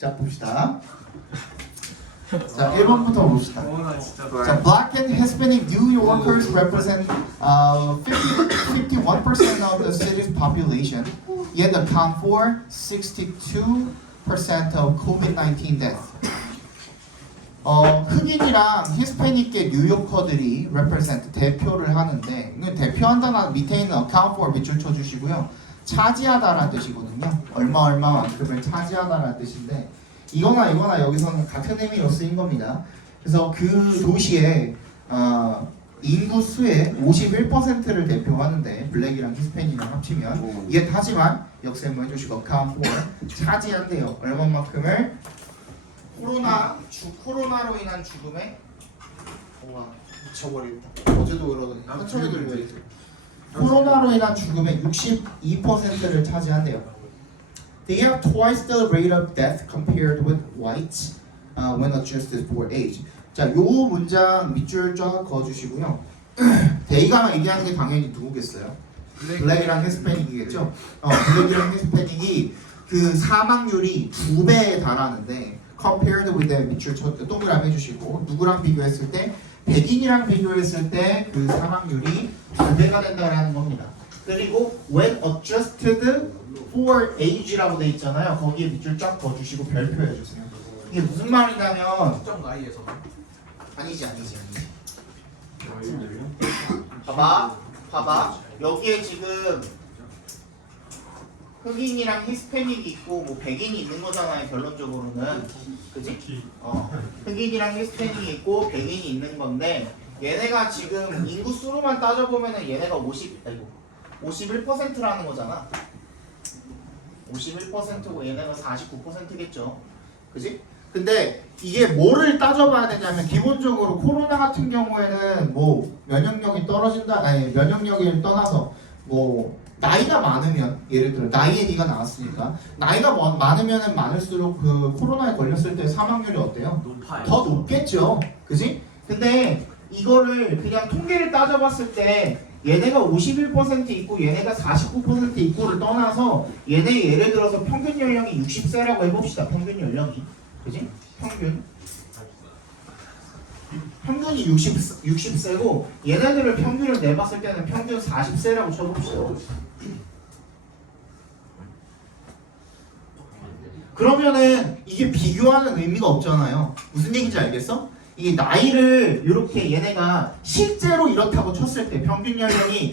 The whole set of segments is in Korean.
자 봅시다. 자 1번부터 봅시다. 자, Black and Hispanic New Yorkers represent 51% of the city's population, yet account for 62% of COVID-19 deaths. 흑인이랑 히스패닉계 뉴요커들이 represent 대표를 하는데 대표한다는 밑에 있는 account for 밑줄 쳐주시고요. 차지하다라는 뜻이거든요. 얼마만큼을 차지하다라는 뜻인데 이거나 여기서는 같은 의미로 쓰인 겁니다. 그래서 그 도시의 인구 수의 51%를 대표하는데 블랙이랑 히스패닉이랑 합치면 이게 하지만 역셈을 해주시고 account for 차지한대요. 얼마만큼을 코로나로 인한 죽음에 미쳐버리겠다. 어제도 그러더니 천천히 들려야지. 코로나로 인한 죽음의 62%를 차지한대요. They have twice the rate of death compared with whites when adjusted for age. 자, 요 문장 밑줄 쫙 그어주시고요. 데이가 얘기하는 게 당연히 누구겠어요? 블랙이랑 히스패닉이겠죠? 블랙이랑 히스패닉이 그 사망률이 2배에 달하는데 compared with the 밑줄 동그라미 해주시고 누구랑 비교했을 때 백인이랑 비교했을 때 그 사망률이 2배가 된다라는 겁니다. 그리고 when adjusted for age라고 돼 있잖아요. 거기에 밑줄 쫙 그어주시고 별표 해주세요. 이게 무슨 말이냐면 특정 나이에서 아니지. 봐봐. 여기에 지금 흑인이랑 히스패닉이 있고 뭐 백인이 있는 거잖아요. 결론적으로는 그지? 흑인이랑 히스패닉이 있고 백인이 있는 건데 얘네가 지금 인구 수로만 따져보면은 얘네가 51%라는 거잖아. 51%고 얘네가 49%겠죠. 그지? 근데 이게 뭐를 따져봐야 되냐면 기본적으로 코로나 같은 경우에는 뭐 면역력을 떠나서 뭐 나이가 많으면 예를 들어 나이 얘기가 나왔으니까 나이가 많으면 많을수록 그 코로나에 걸렸을 때 사망률이 어때요? 높아요. 더 높겠죠. 그지? 근데 이거를 그냥 통계를 따져봤을 때 얘네가 51% 있고 얘네가 49% 있고를 떠나서 얘네 예를 들어서 평균 연령이 60세라고 해봅시다. 평균 연령이 그지? 평균이 60세고 얘네들을 평균을 내봤을 때는 평균 40세라고 쳐봅시다. 그러면은 이게 비교하는 의미가 없잖아요. 무슨 얘기인지 알겠어? 이 나이를 이렇게 얘네가 실제로 이렇다고 쳤을 때 평균 연령이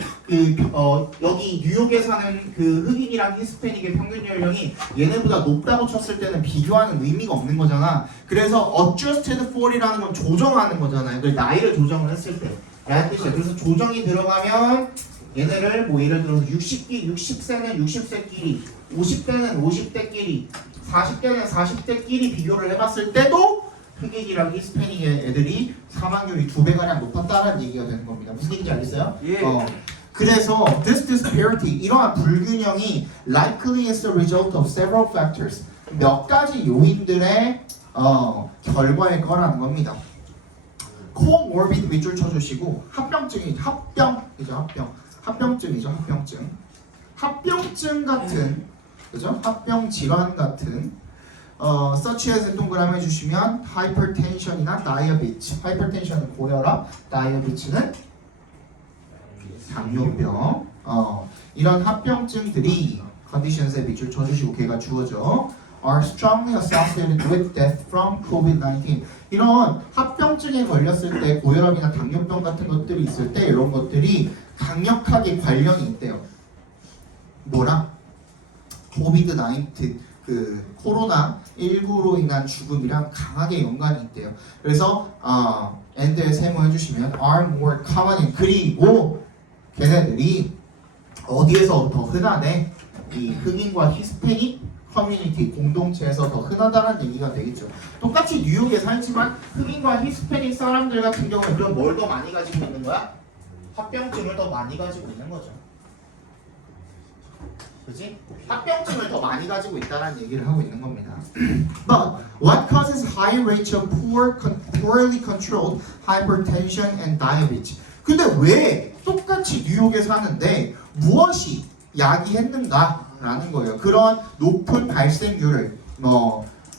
여기 뉴욕에 사는 그 흑인이랑 히스패닉의 평균 연령이 얘네보다 높다고 쳤을 때는 비교하는 의미가 없는 거잖아. 그래서 adjusted for이라는 건 조정하는 거잖아요. 그 나이를 조정을 했을 때 라는 뜻이야. 그래서 조정이 들어가면 얘네를 뭐 예를 들어서 60세는 60세끼리 50대는 50대끼리 40대는 40대끼리 비교를 해봤을 때도 흑인이랑 히스패닉 애들이 사망률이 2배가량 높았다는 얘기가 되는 겁니다. 무슨 얘기인지 알겠어요? 예. 그래서 this disparity, 이러한 불균형이 likely is the result of several factors. 몇 가지 요인들의 결과일 거라는 겁니다. comorbid 밑줄 쳐주시고 합병증이죠. 합병증 같은 그죠? 합병 질환 같은 such as 동그라미 해주시면 hypertension이나 diabetes. hypertension은 고혈압, diabetes는 당뇨병. 이런 합병증들이 conditions에 밑줄 쳐주시고 걔가 주어져 are strongly associated with death from COVID-19. 이런 합병증에 걸렸을 때 고혈압이나 당뇨병 같은 것들이 있을 때 이런 것들이 강력하게 관련이 있대요. 뭐랑? COVID-19 그 코로나 19로 인한 죽음이랑 강하게 연관이 있대요. 그래서 and에 세모해 주시면 are more common. 그리고 걔네들이 어디에서 더 흔하대? 이 흑인과 히스패닉 커뮤니티 공동체에서 더 흔하다는 얘기가 되겠죠. 똑같이 뉴욕에 살지만 흑인과 히스패닉 사람들 같은 경우는 그럼 뭘 더 많이 가지고 있는 거야? 합병증을 더 많이 가지고 있는 거죠. 그지? 합병증을 더 많이 가지고 있다는 얘기를 하고 있는 겁니다. But what causes high rates of poorly controlled hypertension and diabetes? 근데 왜 똑같이 뉴욕에 사는데 무엇이 야기했는가라는 거예요. 그런 높은 발생률을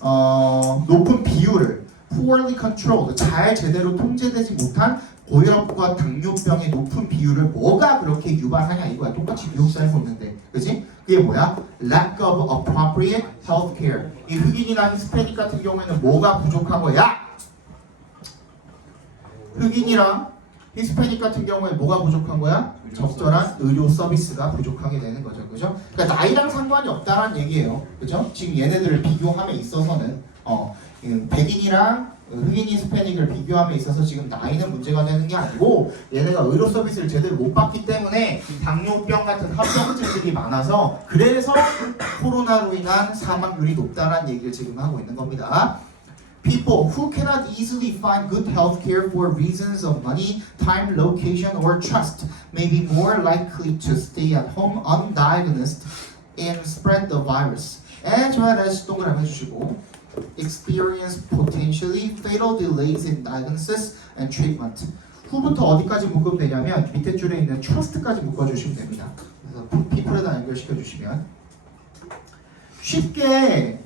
높은 비율을 poorly controlled, 잘 제대로 통제되지 못한 고혈압과 당뇨병의 높은 비율을 뭐가 그렇게 유발하냐 이거야. 똑같이 미국사에 보는데, 그지? 그게 뭐야? Lack of appropriate health care. 이 흑인이나 히스패닉 같은 경우에는 뭐가 부족한 거야? 흑인이랑 히스패닉 같은 경우에 뭐가 부족한 거야? 적절한 의료 서비스가 부족하게 되는 거죠, 그죠? 그러니까 나이랑 상관이 없다는 얘기예요, 그죠? 지금 얘네들을 비교함에 있어서는 백인이랑 흑인 히스패닉을 비교함에 있어서 지금 나이는 문제가 되는 게 아니고 얘네가 의료 서비스를 제대로 못 받기 때문에 당뇨병 같은 합병증들이 많아서 그래서 코로나로 인한 사망률이 높다는 얘기를 지금 하고 있는 겁니다. People who cannot easily find good health care for reasons of money, time, location, or trust may be more likely to stay at home undiagnosed and spread the virus. as well as 동그라미 해주시고 experience potentially fatal delays in diagnosis and treatment. 후부터 어디까지 묶으면 되냐면 밑에 줄에 있는 trust까지 묶어주시면 됩니다. 그래서 people에다 연결시켜주시면 쉽게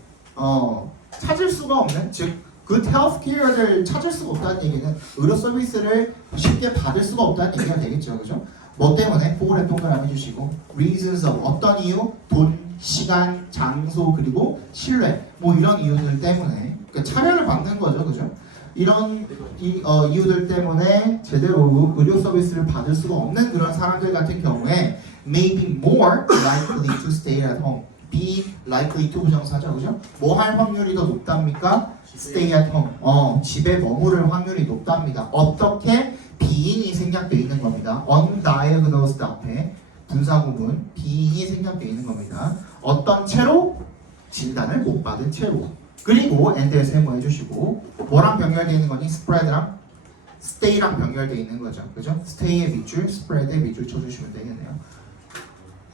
찾을 수가 없는, 즉 good health care를 찾을 수가 없다는 얘기는 의료 서비스를 쉽게 받을 수가 없다는 얘기가 되겠죠, 그죠? 뭐 때문에? 포글에 동그라미 해주시고 reasons of 어떤 이유? 돈, 시간, 장소, 그리고 신뢰, 뭐 이런 이유들 때문에 그러니까 차별을 받는 거죠, 그죠? 이런 이유들 때문에 제대로 의료 서비스를 받을 수가 없는 그런 사람들 같은 경우에 may be more likely to stay at home. be likely to 부정사죠, 그죠? 뭐 할 확률이 더 높답니까? stay at home. 집에 머무를 확률이 높답니다. 어떻게? 비인이 생략되어 있는 겁니다. undiagnosed 앞에 분사구문 비인이 생략되어 있는 겁니다. 어떤 채로? 진단을 못 받은 채로. 그리고 end에서 해모 해주시고 뭐랑 병렬되어 있는 거니? spread랑 stay랑 병렬되어 있는 거죠, 그죠? stay의 밑줄, spread의 밑줄 쳐주시면 되겠네요.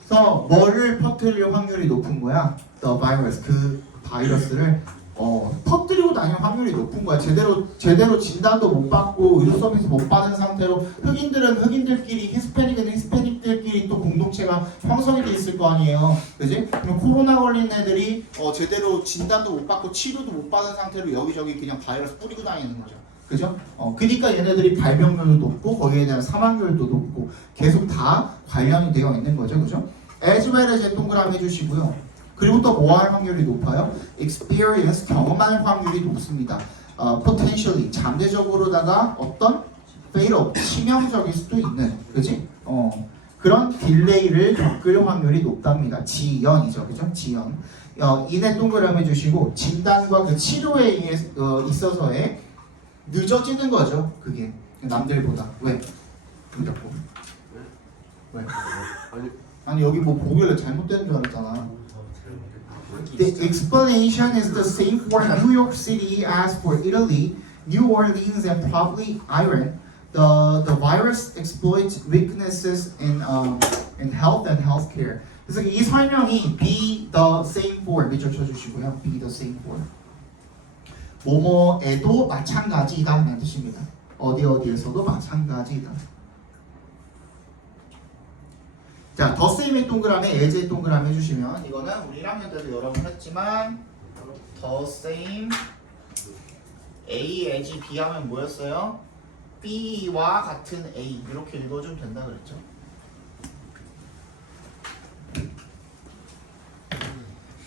그래서 뭐를 퍼뜨릴 확률이 높은 거야? the virus, 그 바이러스를 퍼뜨리고 다닐 확률이 높은 거야. 제대로 진단도 못 받고 의료 서비스 못 받은 상태로 흑인들은 흑인들끼리, 히스패닉은 히스패닉들끼리 또 공동체가 형성이 돼 있을 거 아니에요, 그지? 그럼 코로나 걸린 애들이 제대로 진단도 못 받고 치료도 못 받은 상태로 여기저기 그냥 바이러스 뿌리고 다니는 거죠, 그죠? 그러니까 얘네들이 발병률도 높고 거기에 대한 사망률도 높고 계속 다 관련이 되어 있는 거죠, 그죠? as well as 동그라미 해주시고요. 그리고 또 뭐 할 확률이 높아요? experience, 경험할 확률이 높습니다. potentially, 잠재적으로다가 어떤 fatal, 치명적일 수도 있는, 그지? 그런 딜레이를 겪을 확률이 높답니다. 지연이죠, 그죠? 지연. 인의 동그라미 해주시고 진단과 그 치료에 있어서의 늦어지는 거죠, 그게 남들보다. 왜? 늦었고. 왜? 아니 여기 뭐 보길래 잘못된 줄 알았잖아. The explanation is the same for New York City as for Italy, New Orleans, and probably Iran. The virus exploits weaknesses in health and healthcare. 그래서 이 설명이 be the same for 밑줄 쳐주시고요. be the same for 뭐뭐에도 마찬가지이다라는 뜻입니다. 어디에서도 마찬가지이다. 자, 더 세임의 동그라미, as의 동그라미 해주시면 이거는 우리 1학년 때도 여러 번 했지만 더 세임 A, as, B 하면 뭐였어요? B와 같은 A 이렇게 읽어주면 된다 그랬죠.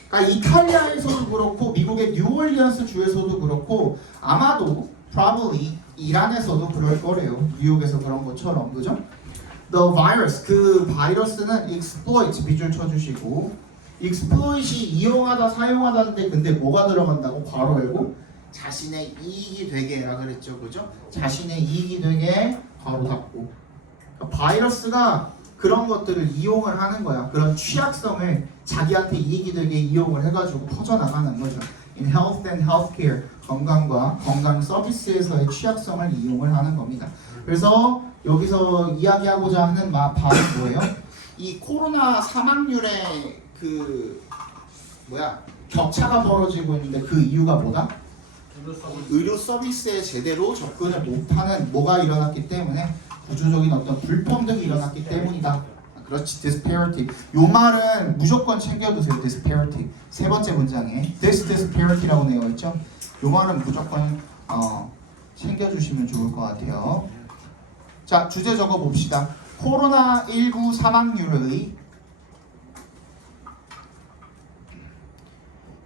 그러니까 이탈리아에서도 그렇고 미국의 뉴올리언스 주에서도 그렇고 아마도 probably 이란에서도 그럴 거래요. 뉴욕에서 그런 것처럼, 그죠? The virus, 그 바이러스는 exploit 밑줄 쳐주시고 exploit이 이용하다 사용하다인데 근데 뭐가 들어간다고? 괄호 열고 자신의 이익이 되게라 그랬죠, 그죠? 자신의 이익이 되게 괄호 닫고. 그러니까 바이러스가 그런 것들을 이용을 하는 거야. 그런 취약성을 자기한테 이익이 되게 이용을 해가지고 퍼져나가는 거죠. In health and healthcare, 건강과 건강 서비스에서의 취약성을 이용을 하는 겁니다. 그래서 여기서 이야기하고자 하는 바는 뭐예요? 이 코로나 사망률의 격차가 벌어지고 있는데 그 이유가 뭐다? 의료 서비스에 제대로 접근을 못하는 뭐가 일어났기 때문에 구조적인 어떤 불평등이 일어났기 때문이다. 그렇지, disparity. 요 말은 무조건 챙겨두세요. disparity. 세 번째 문장에 disparity라고 되어 있죠. 요 말은 무조건 챙겨주시면 좋을 것 같아요. 자, 주제 적어 봅시다. 코로나19 사망률의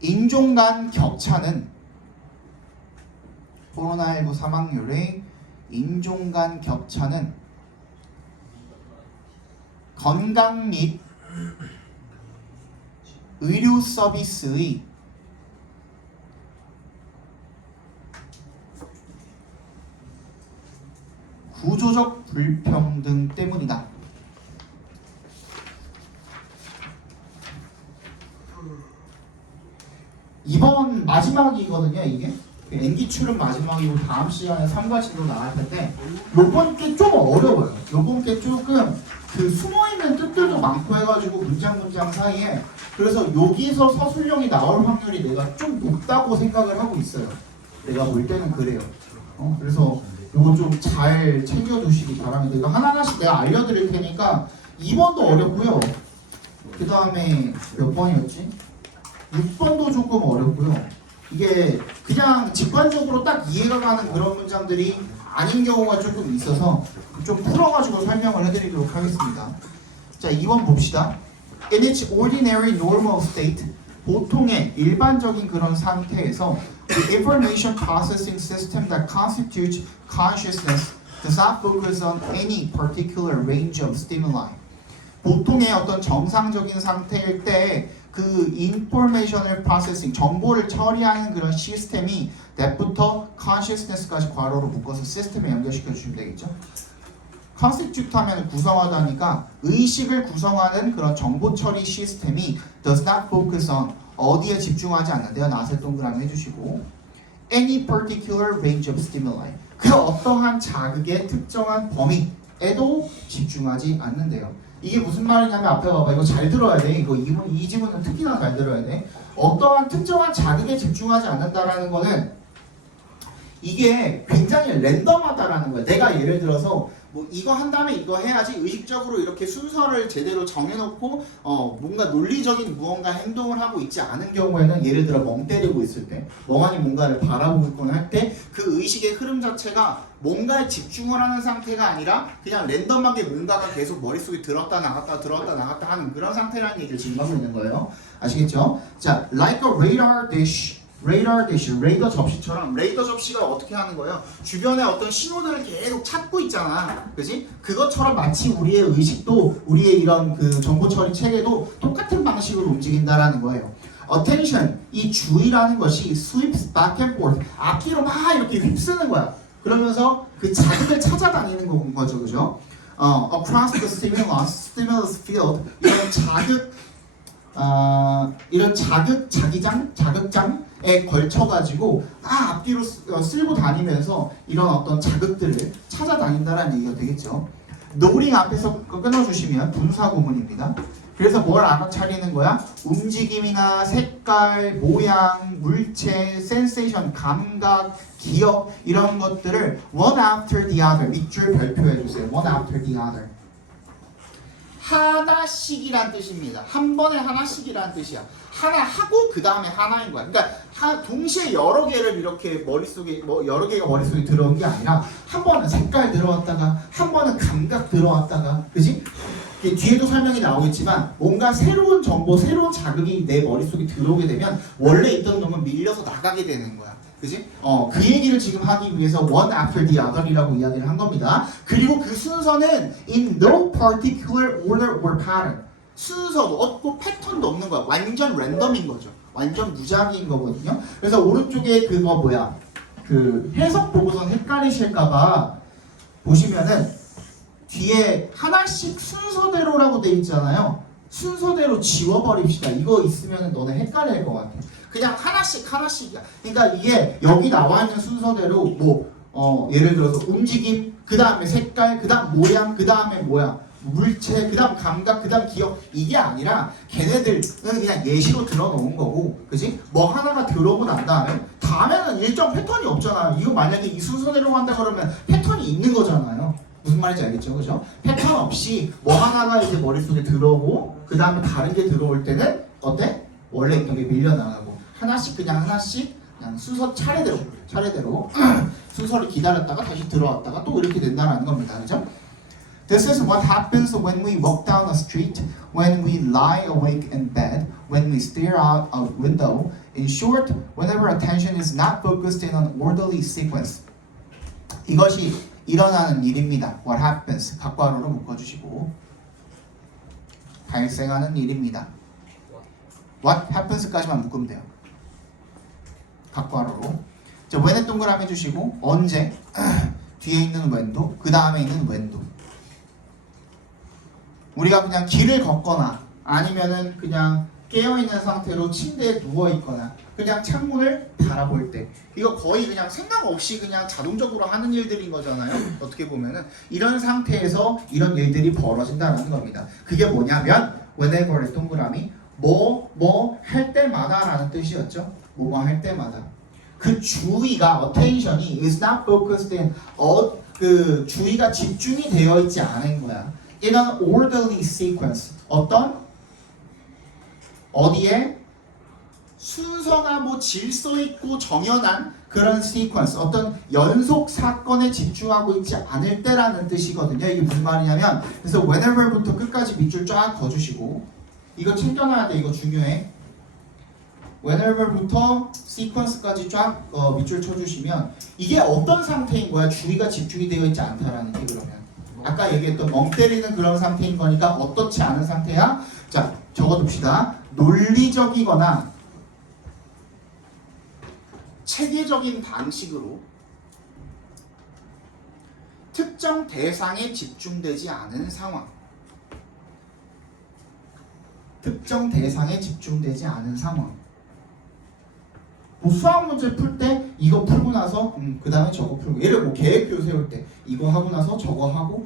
인종 간 격차는 코로나19 사망률의 인종 간 격차는 건강 및 의료 서비스의 구조적 불평등 때문이다. 이번 마지막이거든요, 이게. N기출은 마지막이고 다음 시간에 3과시로 나갈 텐데 요번 게 좀 어려워요. 요번 게 조금 그 숨어있는 뜻들도 많고 해가지고 문장 사이에 그래서 여기서 서술형이 나올 확률이 내가 좀 높다고 생각을 하고 있어요. 내가 볼 때는 그래요. 그래서 요거 좀 잘 챙겨두시기 바랍니다. 이거 하나하나씩 내가 알려드릴 테니까 2번도 어렵고요. 그 다음에 몇 번이었지? 6번도 조금 어렵고요. 이게 그냥 직관적으로 딱 이해가 가는 그런 문장들이 아닌 경우가 조금 있어서 좀 풀어가지고 설명을 해드리도록 하겠습니다. 자, 2번 봅시다. In its ordinary normal state, 보통의 일반적인 그런 상태에서 the information processing system that constitutes consciousness does not focus on any particular range of stimuli. 보통의 어떤 정상적인 상태일 때 그 인포메이션을 프로세싱, 정보를 처리하는 그런 시스템이 that부터 consciousness까지 괄호로 묶어서 시스템에 연결시켜 주시면 되겠죠. constitute 하면 구성하다니까 의식을 구성하는 그런 정보 처리 시스템이 does not focus on 어디에 집중하지 않는데요. 나세 동그라미 해주시고 any particular range of stimuli 그 어떠한 자극의 특정한 범위에도 집중하지 않는데요. 이게 무슨 말이냐면 앞에 봐봐. 이거 잘 들어야 돼. 이 지문은 특히나 잘 들어야 돼. 어떠한 특정한 자극에 집중하지 않는다라는 거는 이게 굉장히 랜덤하다라는 거야. 내가 예를 들어서 뭐 이거 한 다음에 이거 해야지 의식적으로 이렇게 순서를 제대로 정해놓고 뭔가 논리적인 무언가 행동을 하고 있지 않은 경우에는 예를 들어 멍 때리고 있을 때 멍하니 뭔가를 바라보고 있거나 할 때 그 의식의 흐름 자체가 뭔가에 집중을 하는 상태가 아니라 그냥 랜덤하게 뭔가가 계속 머릿속에 들었다 나갔다 하는 그런 상태라는 얘기를 지금 하고 있는 거예요. 아시겠죠? 자, like a radar dish 레이더 접시처럼 레이더 접시가 어떻게 하는 거예요? 주변에 어떤 신호들을 계속 찾고 있잖아. 그지? 그것처럼 마치 우리의 의식도 우리의 이런 그 정보 처리 체계도 똑같은 방식으로 움직인다라는 거예요. attention, 이 주의라는 것이 sweeps back and forth, 앞뒤로 막 이렇게 휩쓰는 거야. 그러면서 그 자극을 찾아다니는 거죠. 그죠? across the stimulus field, 이런 자극장에 걸쳐가지고 앞뒤로 쓸고 다니면서 이런 어떤 자극들을 찾아다닌다라는 얘기가 되겠죠. 노링 앞에서 끊어주시면 분사구문입니다. 그래서 뭘 알아차리는 거야? 움직임이나 색깔, 모양, 물체, 센세이션, 감각, 기억 이런 것들을 one after the other 밑줄 별표해주세요. one after the other. 하나씩이란 뜻입니다. 한 번에 하나씩이란 뜻이야. 하나 하고 그 다음에 하나인 거야. 그러니까 동시에 여러 개를 이렇게 머릿속에 여러 개가 머릿속에 들어온 게 아니라 한 번은 색깔 들어왔다가 한 번은 감각 들어왔다가, 그지? 뒤에도 설명이 나오겠지만 뭔가 새로운 정보, 새로운 자극이 내 머릿속에 들어오게 되면 원래 있던 놈은 밀려서 나가게 되는 거야. 그지? 그 얘기를 지금 하기 위해서 one after the other이라고 이야기를 한 겁니다. 그리고 그 순서는 in no particular order or pattern. 순서도 없고 패턴도 없는 거야. 완전 랜덤인 거죠. 완전 무작위인 거거든요. 그래서 오른쪽에 그거 그 해석 보고서 헷갈리실까봐 보시면은 뒤에 하나씩 순서대로라고 돼 있잖아요. 순서대로 지워버립시다. 이거 있으면 너네 헷갈릴 것 같아. 그냥 하나씩이야. 그러니까 이게 여기 나와 있는 순서대로 예를 들어서 움직임, 그 다음에 색깔, 그 다음 모양, 그 다음에 물체, 그 다음 감각, 그 다음 기억, 이게 아니라 걔네들은 그냥 예시로 들어놓은 거고, 그지? 뭐 하나가 들어오고 난 다음에는 일정 패턴이 없잖아요. 이거 만약에 이 순서대로 한다 그러면 패턴이 있는 거잖아요. 무슨 말인지 알겠죠? 그죠? 패턴 없이 뭐 하나가 이제 머릿속에 들어오고 그 다음에 다른 게 들어올 때는 어때? 원래 있던 게 밀려나가고 하나씩 그냥 순서 차례대로 순서를 기다렸다가 다시 들어왔다가 또 이렇게 된다는 겁니다. 그죠? This is what happens when we walk down a street, when we lie awake in bed, when we stare out a window. In short, whenever attention is not focused in an orderly sequence. 이것이 일어나는 일입니다. What happens? 각괄호로 묶어주시고 발생하는 일입니다. What happens까지만 묶으면 돼요. 각괄호로. 자, when에 동그라미 주시고 언제 뒤에 있는 when도 그 다음에 있는 when도. 우리가 그냥 길을 걷거나 아니면은 그냥 깨어있는 상태로 침대에 누워있거나 그냥 창문을 바라볼 때 이거 거의 그냥 생각 없이 그냥 자동적으로 하는 일들인 거잖아요. 어떻게 보면은 이런 상태에서 이런 일들이 벌어진다는 겁니다. 그게 뭐냐면 whenever의 동그라미 뭐 할 때마다 라는 뜻이었죠. 뭐 할 때마다 그 주의가 attention이 is not focused in 그 주의가 집중이 되어 있지 않은 거야. In an orderly sequence. 어디에 순서나 뭐 질서 있고 정연한 그런 sequence, 어떤 연속 사건에 집중하고 있지 않을 때라는 뜻이거든요. 이게 무슨 말이냐면 그래서 whenever부터 끝까지 밑줄 쫙 그어주시고 이거 챙겨놔야 돼. 이거 중요해. whenever부터 sequence까지 쫙 밑줄 쳐주시면 이게 어떤 상태인 거야? 주의가 집중이 되어 있지 않다라는 게 그러면 아까 얘기했던 멍 때리는 그런 상태인 거니까 어떻지 않은 상태야? 자, 적어둡시다. 논리적이거나 체계적인 방식으로 특정 대상에 집중되지 않은 상황. 특정 대상에 집중되지 않은 상황. 뭐 수학 문제 풀 때 이거 풀고 나서 그 다음에 저거 풀고 예를 뭐 계획표 세울 때 이거 하고 나서 저거 하고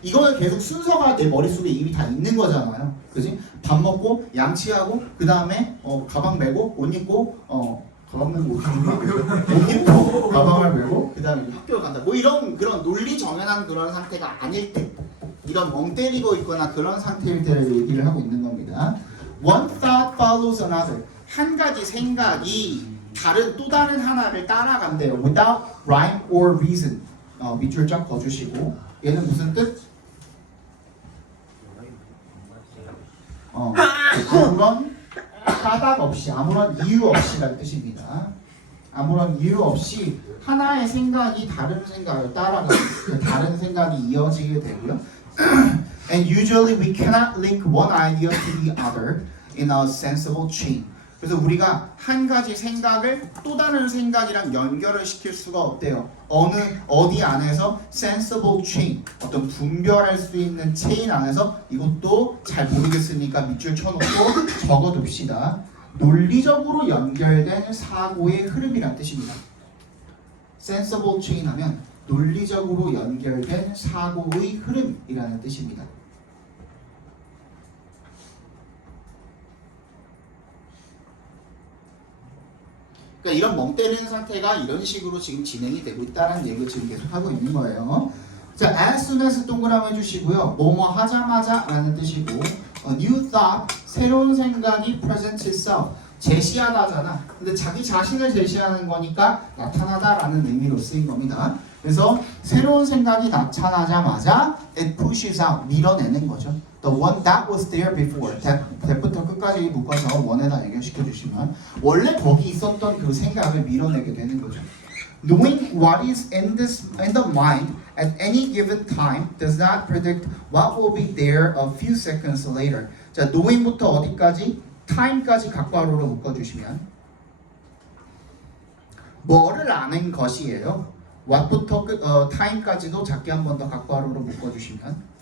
이거는 계속 순서가 내 머릿속에 이미 다 있는 거잖아요. 그지? 밥 먹고 양치하고 그 다음에 가방 메고 옷 입고 가방 메고 옷 입고 가방을 메고 그 다음에 학교 간다. 뭐 이런 그런 논리 정연한 그런 상태가 아닐 때 이런 멍 때리고 있거나 그런 상태일 때를 얘기를 하고 있는 겁니다. One thought follows another. 한 가지 생각이 또 다른 하나를 따라간대요. Without rhyme or reason. 밑줄 쫙 그어주시고 얘는 무슨 뜻? 아무런 까닭 없이, 아무런 이유 없이라는 뜻입니다. 아무런 이유 없이 하나의 생각이 다른 생각을 따라가고 다른 생각이 이어지게 되고요. And usually we cannot link one idea to the other in a sensible chain. 그래서 우리가 한 가지 생각을 또 다른 생각이랑 연결을 시킬 수가 없대요. 어디 안에서 sensible chain, 어떤 분별할 수 있는 체인 안에서 이것도 잘 모르겠으니까 밑줄 쳐놓고 적어둡시다. 논리적으로 연결된 사고의 흐름이란 뜻입니다. sensible chain 하면 논리적으로 연결된 사고의 흐름이라는 뜻입니다. 그러니까 이런 멍 때리는 상태가 이런 식으로 지금 진행이 되고 있다는 얘기를 지금 계속 하고 있는 거예요. 자, as soon as 동그라미 해주시고요. 뭐뭐 하자마자 라는 뜻이고 new thought, 새로운 생각이 present itself, 제시하다잖아. 근데 자기 자신을 제시하는 거니까 나타나다라는 의미로 쓰인 겁니다. 그래서 새로운 생각이 나타나자마자 it pushes out, 밀어내는 거죠. The one that was there before. that부터 끝까지 묶어서 원에다 연결시켜 주시면 원래 거기 있었던 그 생각을 밀어내게 되는 거죠. Knowing what is in the mind at any given time does not predict what will be there a few seconds later. 자, knowing부터 어디까지? time까지 각괄호로 묶어주시면 뭐를 아는 것이에요. what부터 time까지도 작게 한 번 더 각괄호로 묶어주시면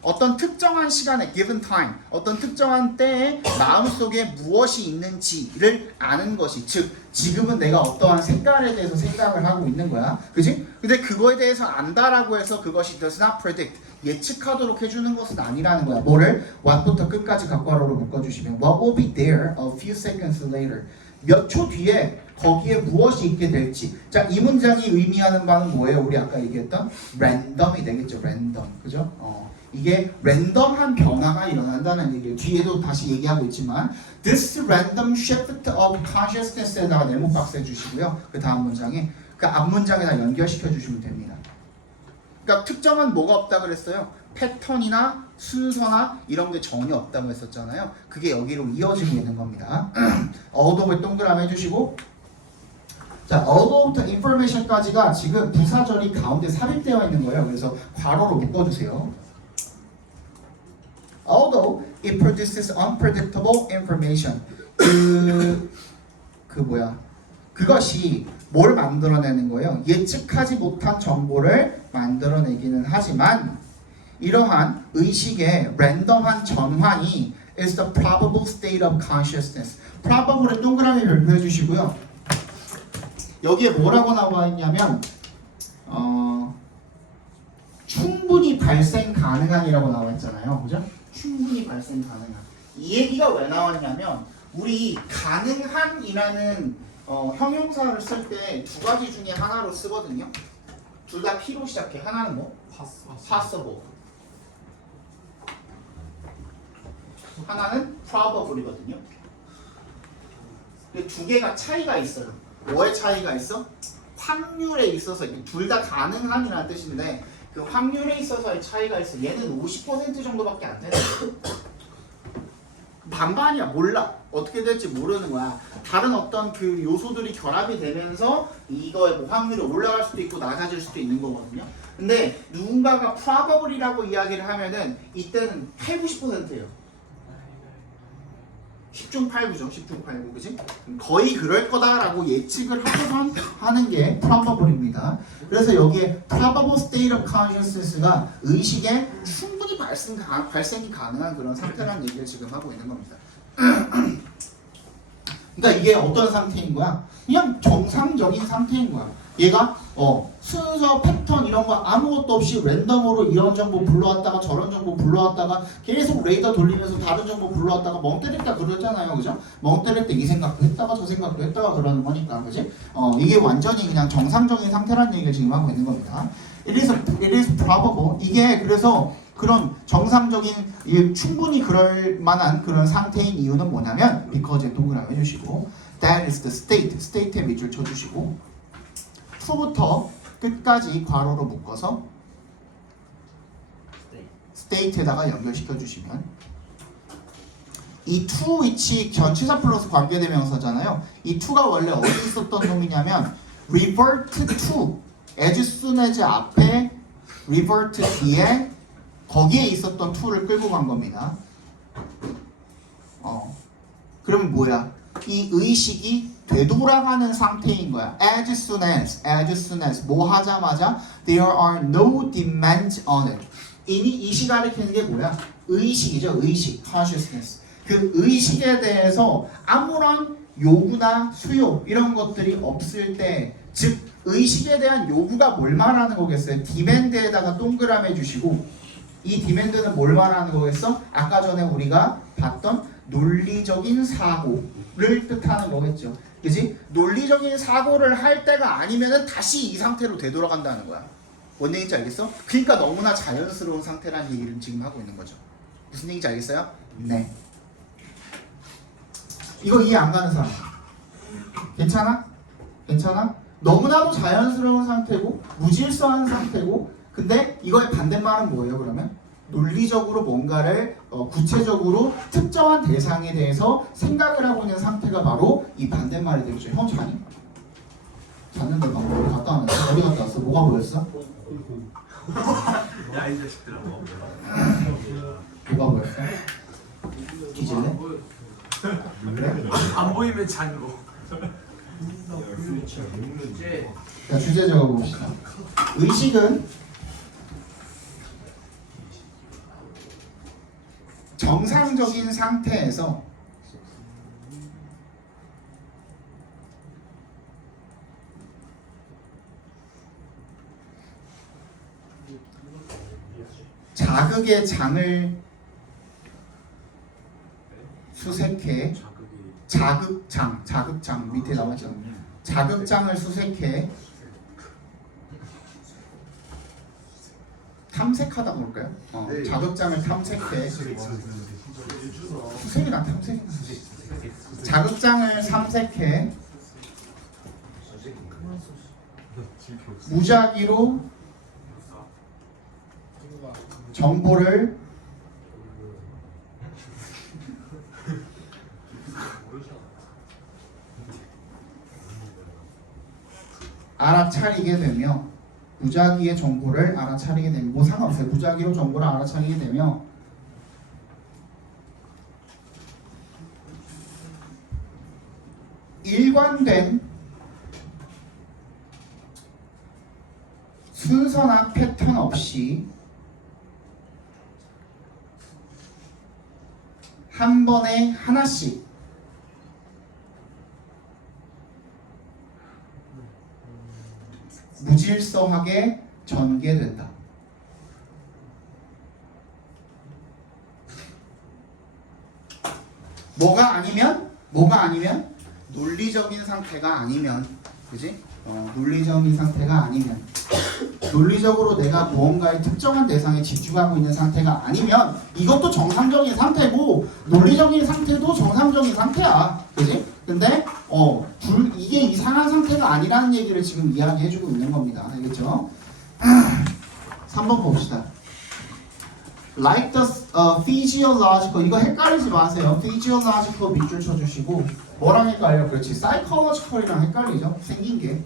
어떤 특정한 시간에 given time, 어떤 특정한 때에 마음속에 무엇이 있는지를 아는 것이, 즉 지금은 내가 어떠한 생각에 대해서 생각을 하고 있는 거야, 그지? 근데 그거에 대해서 안다라고 해서 그것이 does not predict, 예측하도록 해주는 것은 아니라는 거야. 뭐를? what부터 끝까지 각괄호로 묶어주시면 what will be there a few seconds later, 몇 초 뒤에 거기에 무엇이 있게 될지. 자, 이 문장이 의미하는 바는 뭐예요? 우리 아까 얘기했던 랜덤이 되겠죠. 랜덤. 그죠? 이게 랜덤한 변화가 일어난다는 얘기예요. 뒤에도 다시 얘기하고 있지만 This random shift of consciousness에다가 네모 박스 해주시고요. 그 다음 문장에 그 앞 문장에다 연결시켜 주시면 됩니다. 그러니까 특정한 뭐가 없다 그랬어요. 패턴이나 순서나 이런 게 전혀 없다고 했었잖아요. 그게 여기로 이어지고 있는 겁니다. 어도를 동그라미 해주시고, 자, 어도부터 인포메이션까지가 지금 부사절이 가운데 삽입되어 있는 거예요. 그래서 괄호로 묶어주세요. Although it produces unpredictable information. 그것이 뭘 만들어내는 거예요? 예측하지 못한 정보를 만들어내기는 하지만 이러한 의식의 랜덤한 전환이 is the probable state of consciousness. probable은 동그라미 별표해 주시고요. 여기에 뭐라고 나와 있냐면 충분히 발생 가능한이라고 나와 있잖아요. 그죠? 충분히 발생 가능한. 이 얘기가 왜 나왔냐면 우리 가능한이라는 형용사를 쓸 때 두 가지 중에 하나로 쓰거든요. 둘 다 P로 시작해. 하나는 뭐? possible. 하나는 probable이거든요. 근데 두 개가 차이가 있어요. 뭐의 차이가 있어? 확률에 있어서 둘 다 가능한이라는 뜻인데 그 확률에 있어서의 차이가 있어. 얘는 50% 정도밖에 안 되는 거야. 반반이야. 몰라. 어떻게 될지 모르는 거야. 다른 어떤 그 요소들이 결합이 되면서 이거의 뭐 확률이 올라갈 수도 있고 낮아질 수도 있는 거거든요. 근데 누군가가 probable이라고 이야기를 하면은 이때는 8, 90%예요. 10중 8구죠. 10중 8구. 그지? 거의 그럴 거다라고 예측을 하고선 하는 게 probable입니다. 그래서 여기에 probable state of consciousness가 의식에 충분히 발생이 가능한 그런 상태라는 얘기를 지금 하고 있는 겁니다. 그러니까 이게 어떤 상태인 거야? 그냥 정상적인 상태인 거야. 얘가 순서, 패턴 이런 거 아무것도 없이 랜덤으로 이런 정보 불러왔다가 저런 정보 불러왔다가 계속 레이더 돌리면서 다른 정보 불러왔다가 멍 때렸다 그러잖아요. 그죠? 멍 때릴 때 이 생각도 했다가 저 생각도 했다가 그러는 거니까. 그지? 이게 완전히 그냥 정상적인 상태라는 얘기를 지금 하고 있는 겁니다. It is probable. 이게 그래서 그런 정상적인 충분히 그럴 만한 그런 상태인 이유는 뭐냐면 because 동그라미 해주시고 that is the state. state에 밑줄 쳐주시고 to부터 끝까지 괄호로 묶어서 state에다가 연결시켜 주시면 이 to which 전치사 플러스 관계대명사잖아요. 이 to가 원래 어디 있었던 놈이냐면 revert to as soon as 앞에 revert 뒤에 거기에 있었던 to를 끌고 간 겁니다. 그러면 뭐야? 이 의식이 되돌아가는 상태인 거야. As soon as 뭐 하자마자 there are no demands on it. 이 시간을 키는 게 뭐야? 의식이죠. 의식, consciousness. 그 의식에 대해서 아무런 요구나 수요 이런 것들이 없을 때, 즉 의식에 대한 요구가 뭘 말하는 거겠어요? demand에다가 동그라미 해주시고 이 demand는 뭘 말하는 거겠어? 아까 전에 우리가 봤던 논리적인 사고를 뜻하는 거겠죠. 그지? 논리적인 사고를 할 때가 아니면은 다시 이 상태로 되돌아간다는 거야. 뭔 얘기인지 알겠어? 그러니까 너무나 자연스러운 상태라는 얘기를 지금 하고 있는 거죠. 무슨 얘기인지 알겠어요? 네. 이거 이해 안 가는 사람? 괜찮아? 괜찮아? 너무나도 자연스러운 상태고 무질서한 상태고, 근데 이거의 반대말은 뭐예요 그러면? 논리적으로 뭔가를 구체적으로 특정한 대상에 대해서 생각을 하고 있는 상태가 바로 이 반대말이 되겠죠. 형 자니? 잤는데 막 어디 갔다 왔는데? 어디 갔다 왔어? 뭐가 보였어? 야 이 자식들아 뭐. 뭐가 보였어? 뒤질래? 그래? 안 보이면 잔 거. 자, 주제 적어봅시다. 의식은 정상적인 상태에서 자극의 장을 수색해 자극장 밑에 나와있죠. 자극장을 수색해 탐색하다 볼까요? 자극장을 탐색해 수색이랑 탐색 자극장을 탐색해 무작위로 정보를 알아차리게 되며 무작위의 정보를 알아차리게 되며 뭐 상관없어요. 무작위로 정보를 알아차리게 되며 일관된 순서나 패턴 없이 한 번에 하나씩 무질서하게 전개된다. 뭐가 아니면 논리적인 상태가 아니면, 그지? 논리적인 상태가 아니면, 논리적으로 내가 무언가의 특정한 대상에 집중하고 있는 상태가 아니면 이것도 정상적인 상태고 논리적인 상태도 정상적인 상태야, 그지? 근데 이게 이상한 상태가 아니라는 얘기를 지금 이야기해주고 있는 겁니다. 알겠죠? 3번 봅시다. Like the physiological, 이거 헷갈리지 마세요. physiological 밑줄 쳐주시고 뭐랑 헷갈려? 그렇지, psychological이랑 헷갈리죠? 생긴 게.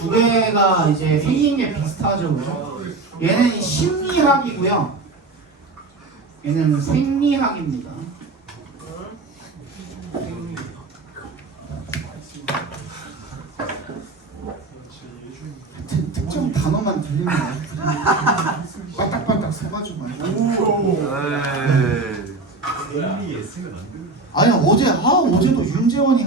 두 개가 이제 생긴 게 비슷하죠, 그죠? 얘는 심리학이고요. 얘는 생리학입니다. 특정 단어만 들리면 빨딱빨딱 서가지고. 아니 어제도 윤재원이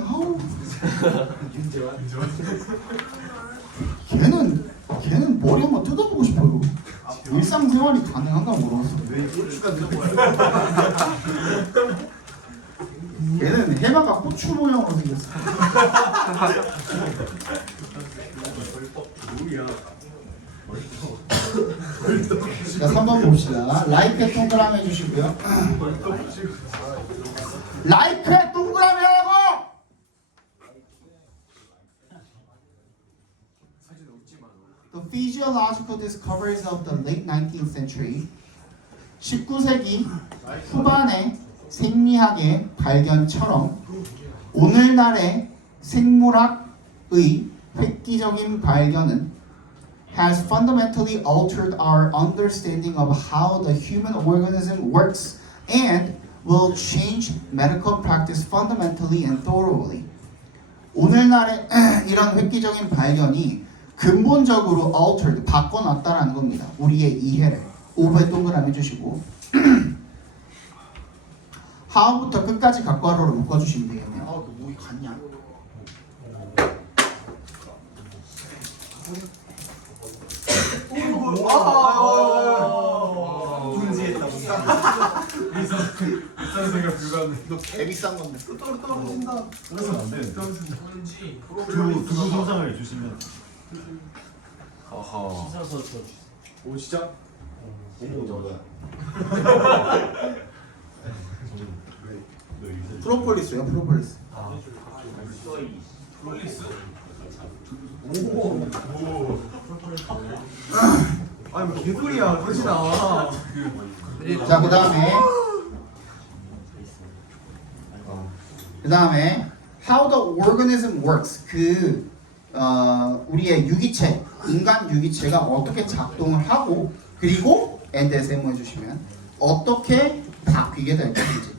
걔는 머리 한번 뜯어보고 싶어요. 일상생활이 가능한가 물어봤어. 얘는 해마가 고추 모양으로 생겼어. 자, 3번 봅시다. 라이크에 동그라미 해주시고요. 라이크에 동그라미 하라고! The physiological discoveries of the late 19th century, 19세기 후반의 생리학의 발견처럼 오늘날의 생물학의 획기적인 발견은 has fundamentally altered our understanding of how the human organism works and will change medical practice fundamentally and thoroughly. 오늘날의 이런 획기적인 발견이 근본적으로 altered, 바꿔놨다라는 겁니다. 우리의 이해를. 5번에 동그라미 해주시고 how부터 끝까지 각괄호로 묶어주시면 되겠네요. 너 목이 갔냐? 분지했다. 비싼 생각 불가능. 너 개 비싼 건데. 떨어진다. 그러면 안 돼. 분지. 두부 손상을 주시면. 씻어서 줘. 오 진짜? 프로폴리스요, 프로폴리스. 프로리스. 아니 뭐 개소리야, 그러지 나. 자, 그 다음에 how the organism works, 우리의 유기체, 인간 유기체가 어떻게 작동을 하고, 그리고 and 세모 해주시면 어떻게 바뀌게 될 것인지.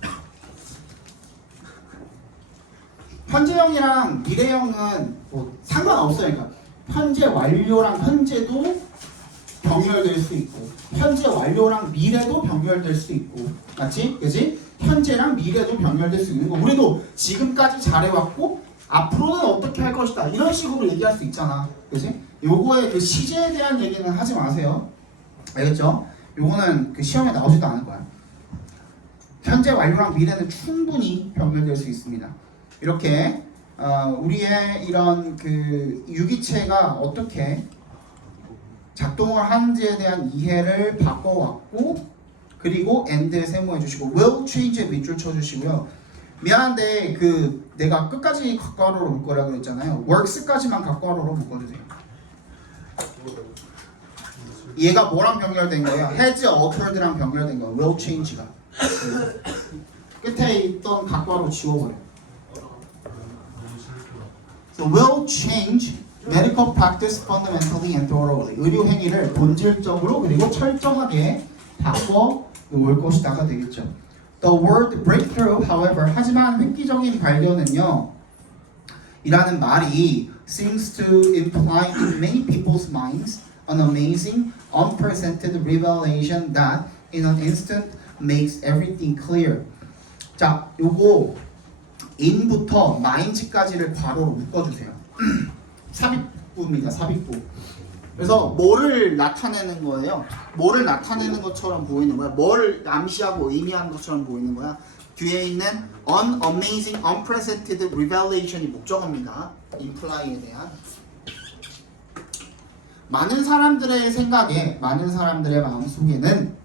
현재형이랑 미래형은 뭐 상관없어요. 그러니까 현재 완료랑 현재도 병렬될 수 있고 현재 완료랑 미래도 병렬될 수 있고 맞지? 그지? 현재랑 미래도 병렬될 수 있는 거 우리도 지금까지 잘해왔고 앞으로는 어떻게 할 것이다 이런 식으로 얘기할 수 있잖아 그지? 요거의 그 시제에 대한 얘기는 하지 마세요 알겠죠? 요거는 그 시험에 나오지도 않을 거야 현재 완료랑 미래는 충분히 병렬될 수 있습니다 이렇게 우리의 이런 그 유기체가 어떻게 작동을 하는지에 대한 이해를 바꿔왔고 그리고 and 세모해 주시고 will change에 밑줄 쳐주시고요 미안한데 그 내가 끝까지 각괄호로 묶으라 그랬잖아요 works까지만 각괄호로 묶어주세요 얘가 뭐랑 병렬된 거야? has altered랑 병렬된 거야 will change가 끝에 있던 각괄호 지워버려 So will change medical practice fundamentally and thoroughly. 의료 행위를 본질적으로 그리고 철저하게 바꿔 놓을 것이다가 되겠죠. The word breakthrough, however, 하지만 획기적인 발견은요. 이라는 말이 seems to imply in many people's minds an amazing, unprecedented revelation that in an instant makes everything clear. 자, 요거 in부터 mind까지를 괄호로 묶어주세요. 삽입부입니다. 삽입부. 그래서 뭐를 나타내는 거예요? 뭐를 나타내는 것처럼 보이는 거야? 뭘 암시하고 의미하는 것처럼 보이는 거야? 뒤에 있는 an amazing, unprecedented revelation이 목적어입니다. imply에 대한. 많은 사람들의 생각에, 많은 사람들의 마음속에는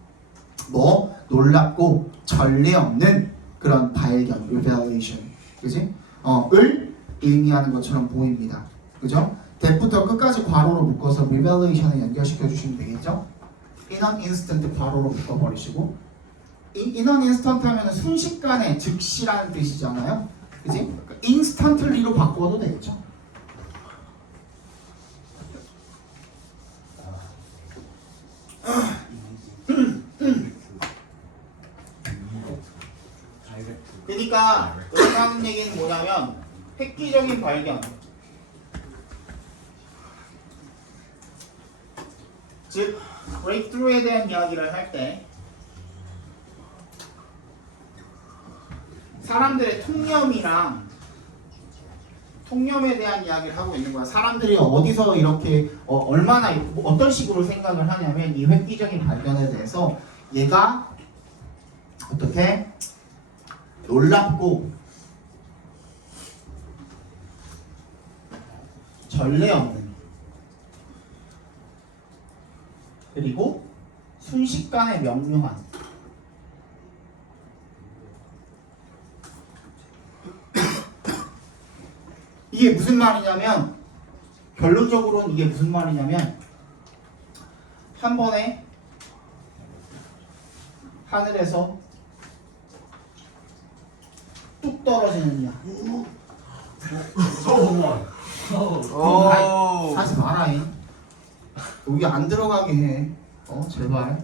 뭐 놀랍고 전례 없는 그런 발견, revelation, 그지? 을 의미하는 것처럼 보입니다. 그죠? that부터 끝까지 괄호로 묶어서 revelation을 연결시켜 주시면 되겠죠? in an instant 괄호로 묶어버리시고 in an instant 하면 순식간에 즉시라는 뜻이잖아요. 그지? 그러니까 instantly로 바꿔도 되겠죠? 그러니까 여기서 하는 얘기는 뭐냐면 획기적인 발견 즉 breakthrough에 대한 이야기를 할 때 사람들의 통념에 대한 이야기를 하고 있는 거야. 사람들이 어디서 이렇게 얼마나 어떤 식으로 생각을 하냐면 이 획기적인 발견에 대해서 얘가 어떻게 놀랍고 전례 없는 그리고 순식간에 명료한 이게 무슨 말이냐면 결론적으로는 이게 무슨 말이냐면 한 번에 하늘에서 뚝 떨어지는 야 하지 마라 잉. 여기 안 들어가게 해. 제발.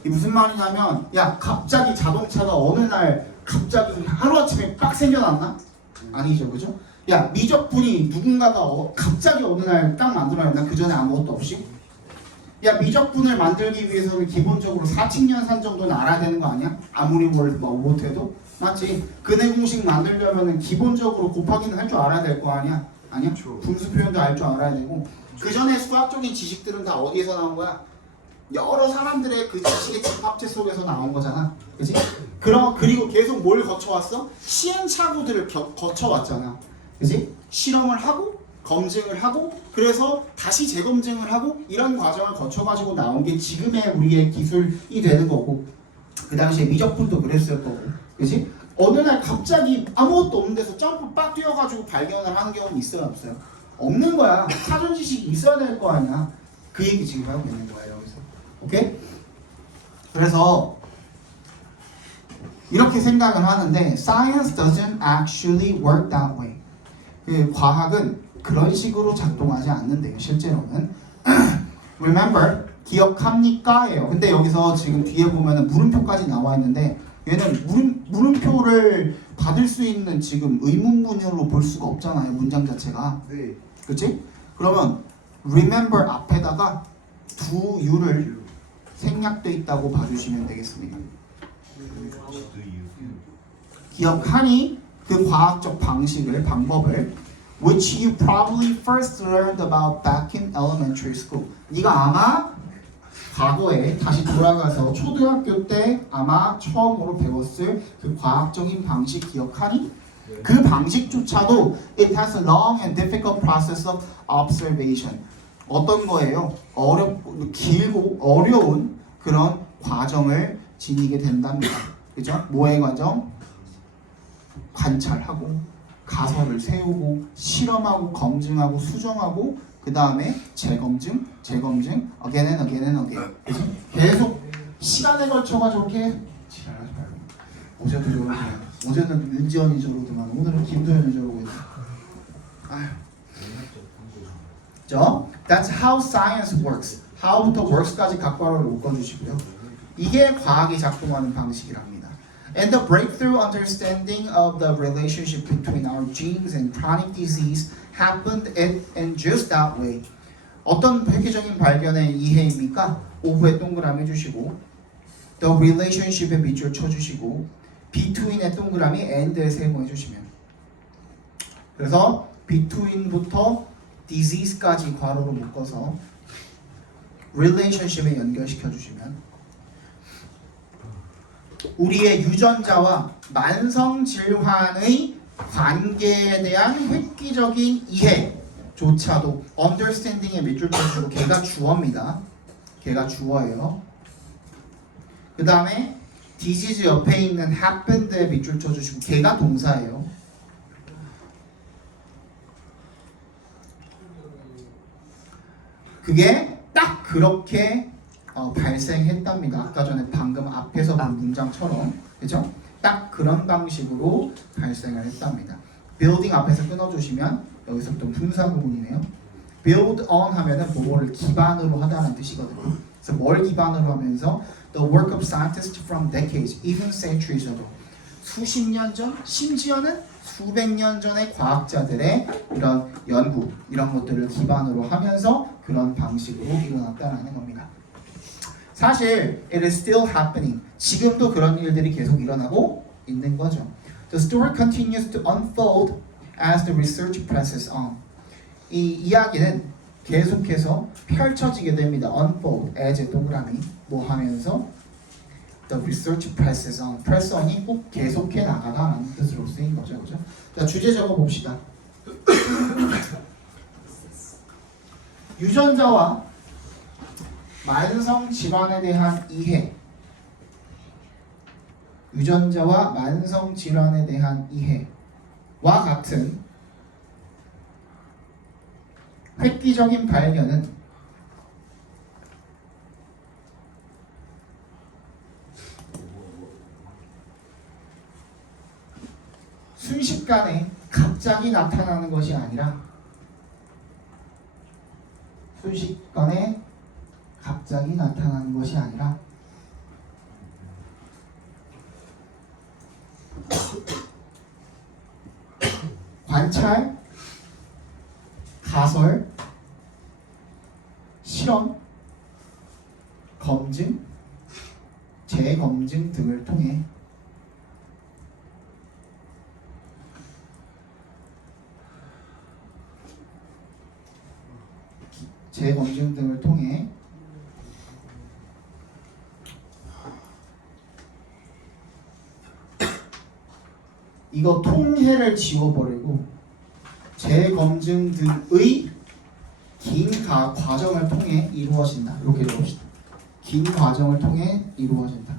이게 무슨 말이냐면 야 갑자기 자동차가 어느 날 갑자기 하루아침에 빡 생겨났나? 아니죠 그죠? 야 미적분이 누군가가 갑자기 어느 날 딱 만들어냈나? 그 전에 아무것도 없이? 야 미적분을 만들기 위해서는 기본적으로 4칙년산 정도는 알아야 되는 거 아니야? 아무리 뭘 못해도? 맞지? 근해 공식 만들려면 기본적으로 곱하기는 할 줄 알아야 될 거 아니야? 아니야? 분수 표현도 알 줄 알아야 되고 그 전에 수학적인 지식들은 다 어디에서 나온 거야? 여러 사람들의 그 지식의 집합체 속에서 나온 거잖아. 그치? 그리고 계속 뭘 거쳐왔어? 시행착오들을 거쳐왔잖아. 그치? 실험을 하고 검증을 하고 그래서 다시 재검증을 하고 이런 과정을 거쳐가지고 나온 게 지금의 우리의 기술이 되는 거고 그 당시에 미적분도 그랬을 거고 그치? 어느 날 갑자기 아무것도 없는 데서 점프 빡 뛰어가지고 발견을 하는 경우는 있어요 없어요? 없는 거야. 사전 지식이 있어야 될 거 아니야. 그 얘기 지금 하고 있는 거예요 여기서. 오케이? 그래서 이렇게 생각을 하는데 Science doesn't actually work that way. 그 과학은 그런 식으로 작동하지 않는데요 실제로는. Remember, 기억합니까?예요. 근데 여기서 지금 뒤에 보면은 물음표까지 나와 있는데 얘는 물음표를 받을 수 있는 지금 의문문으로 볼 수가 없잖아요 문장 자체가. 네. 그치? 그러면 remember 앞에다가 do you를 생략돼 있다고 봐주시면 되겠습니다. 기억하니 그 과학적 방식을 방법을 which you probably first learned about back in elementary school. 네가 아마 과거에 다시 돌아가서 초등학교 때 아마 처음으로 배웠을 그 과학적인 방식 기억하니? 그 방식조차도 it has a long and difficult process of observation. 어떤 거예요? 길고 어려운 그런 과정을 지니게 된답니다. 그죠? 뭐의 과정? 관찰하고 가설을 세우고 실험하고 검증하고 수정하고 그 다음에 재검증 again and again and again. 그죠? 계속 시간에 걸쳐가지고 이렇게 지랄하지 말고 어제도 저러고 어제는 윤지원이 저러더만 오늘은 김도현이 저러고 있네. 아휴. 그죠? That's how science works. how부터 works까지 각괄호를 묶어주시고요. 이게 과학이 작동하는 방식이랍니다. And the breakthrough understanding of the relationship between our genes and chronic disease happened in just that way. 어떤 획기적인 발견의 이해입니까? 오브에 동그라미 해주시고 the relationship에 밑줄 쳐주시고 between의 동그라미 and에 세모해주시면 그래서 between부터 disease까지 괄호로 묶어서 relationship에 연결시켜 주시면 우리의 유전자와 만성 질환의 관계에 대한 획기적인 이해조차도 understanding에 밑줄 쳐주고 걔가 주어입니다. 걔가 주어예요. 그 다음에 disease 옆에 있는 happened에 밑줄 쳐주시고 걔가 동사예요. 그게 딱 그렇게 발생했답니다. 아까 전에 방금 앞에서 본 문장처럼 그죠? 딱 그런 방식으로 발생을 했답니다. building 앞에서 끊어주시면 여기서부터 분사 구문이네요. build on 하면은 뭐를 기반으로 하다는 뜻이거든요. 그래서 뭘 기반으로 하면서 the work of scientists from decades, even centuries ago. 수십 년 전, 심지어는 수백 년 전의 과학자들의 이런 연구, 이런 것들을 기반으로 하면서 그런 방식으로 일어났다는 겁니다. 사실 it is still happening. 지금도 그런 일들이 계속 일어나고 있는 거죠. The story continues to unfold as the research presses on. 이 이야기는 계속해서 펼쳐지게 됩니다. unfold, as 동그라미 뭐 하면서 the research presses on. press on이 꼭 계속해 나가다라는 뜻으로 쓰인 거죠, 그죠? 자, 주제 적어 봅시다. 유전자와 만성 질환에 대한 이해. 유전자와 만성 질환에 대한 이해와 같은 획기적인 발견은 순식간에 갑자기 나타나는 것이 아니라 순식간에 갑자기 나타나는 것이 아니라 관찰, 가설, 실험, 검증, 재검증 등을 통해 이거 통해를 지워버리고 재검증 등의 긴 과정을 통해 이루어진다. 이렇게 읽어봅시다. 긴 과정을 통해 이루어진다.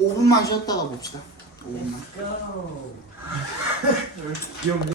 5분만 쉬었다가 봅시다. 5분만. 귀엽네.